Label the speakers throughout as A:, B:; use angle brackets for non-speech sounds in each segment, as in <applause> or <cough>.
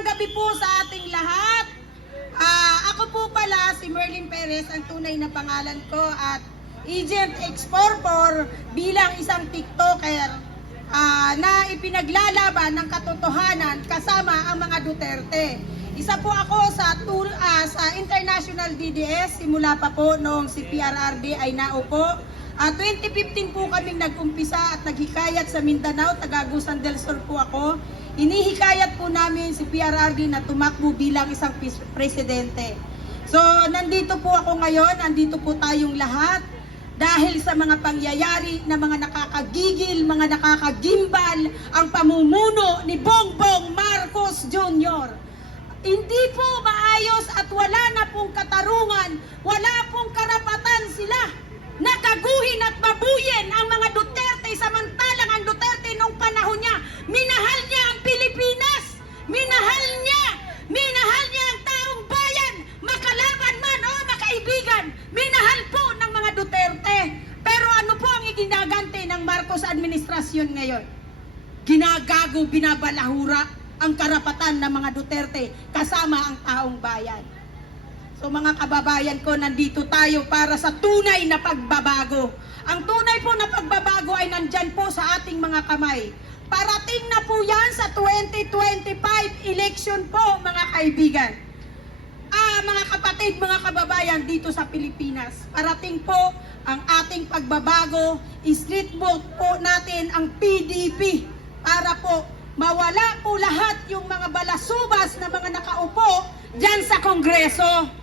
A: Magandang gabi po sa ating lahat. Uh, ako po pala si Merlin Perez, ang tunay na pangalan ko at Agent X44 bilang isang TikToker uh, na ipinaglalaban ng katotohanan kasama ang mga Duterte. Isa po ako sa, tool, uh, sa International DDS simula pa po noong si PRRD ay naupo Ah, 2015 po kaming nag-umpisa at naghikayat sa Mindanao, Tagagusan del Sur po ako. Inihikayat po namin si PRRD na tumakbo bilang isang presidente. So, nandito po ako ngayon, nandito po tayong lahat dahil sa mga pangyayari na mga nakakagigil, mga nakakagimbal ang pamumuno ni Bongbong Marcos Jr. Hindi po maayos at wala na pong katarungan, wala na gaguhin at babuyin ang mga Duterte samantalang ang Duterte nung panahon niya, minahal niya ang Pilipinas, minahal niya, minahal niya ang taong bayan, makalaban man o makaibigan, minahal po ng mga Duterte. Pero ano po ang iginagante ng Marcos administrasyon ngayon? ginagago, binabalahura ang karapatan ng mga Duterte kasama ang taong bayan. So mga kababayan ko, nandito tayo para sa tunay na pagbabago. Ang tunay po na pagbabago ay nandyan po sa ating mga kamay. Parating na po yan sa 2025 election po mga kaibigan. Ah, mga kapatid, mga kababayan dito sa Pilipinas. Parating po ang ating pagbabago. Street vote po natin ang PDP para po mawala po lahat yung mga balasubas na mga nakaupo dyan sa Kongreso.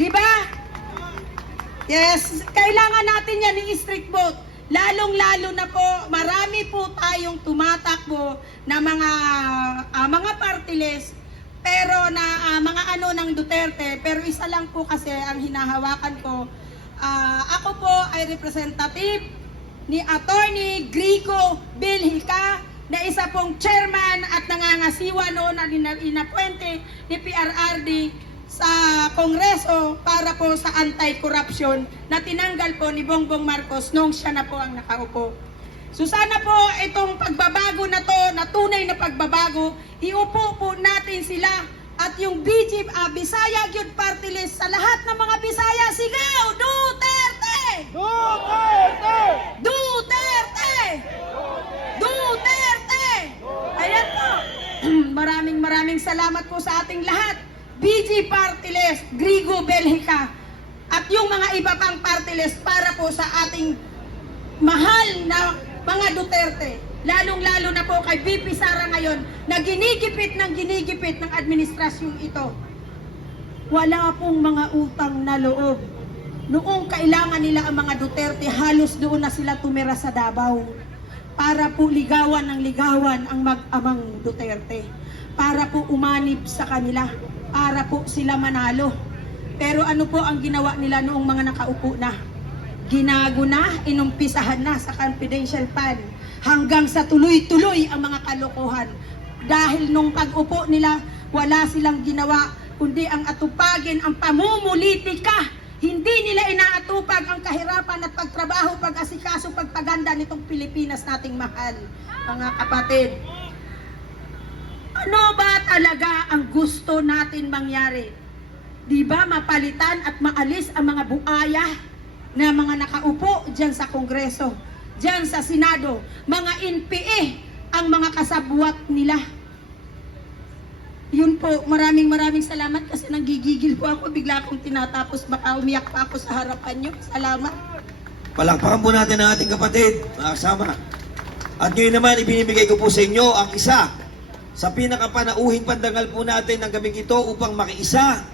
A: Di ba? Yes, kailangan natin yan ng street vote. Lalong-lalo na po, marami po tayong tumatakbo na mga ah, mga party list pero na ah, mga ano ng Duterte, pero isa lang po kasi ang hinahawakan ko. Ah, ako po ay representative ni Attorney Grico Bilhica na isa pong chairman at nangangasiwa noon na ina- inapuente ni PRRD sa Kongreso para po sa anti-corruption na tinanggal po ni Bongbong Marcos nung siya na po ang nakaupo. So sana po itong pagbabago na to, na tunay na pagbabago, iupo po natin sila at yung BG, ah, Bisaya Youth Party List sa lahat ng mga Bisaya, sigaw! Duterte!
B: Duterte!
A: Duterte! Duterte! Ayan po. <clears throat> maraming maraming salamat po sa ating lahat. BG Party List, Grigo Belhica, at yung mga iba pang party list para po sa ating mahal na mga Duterte. Lalong-lalo na po kay VP Sara ngayon na ginigipit ng ginigipit ng administrasyong ito. Wala pong mga utang na loob. Noong kailangan nila ang mga Duterte, halos doon na sila tumira sa Davao para po ligawan ng ligawan ang mag-amang Duterte. Para po umanib sa kanila. Para po sila manalo. Pero ano po ang ginawa nila noong mga nakaupo na? Ginago na, inumpisahan na sa confidential fund hanggang sa tuloy-tuloy ang mga kalokohan. Dahil nung pag-upo nila, wala silang ginawa kundi ang atupagin ang pamumulitika. Hindi nila inaatupag ang kahirapan at pagtrabaho, pag-asikaso, pagpaganda nitong Pilipinas nating mahal, mga kapatid. Ano ba talaga ang gusto natin mangyari? Di ba mapalitan at maalis ang mga buaya na mga nakaupo dyan sa Kongreso, dyan sa Senado, mga NPA ang mga kasabwat nila. Yun po, maraming maraming salamat kasi nanggigigil po ako, bigla akong tinatapos, baka umiyak pa ako sa harapan nyo. Salamat.
B: Palakpakan po natin ang ating kapatid, mga kasama. At ngayon naman, ibinibigay ko po sa inyo ang isa sa pinakapanauhing pandangal po natin ng gabing ito upang makiisa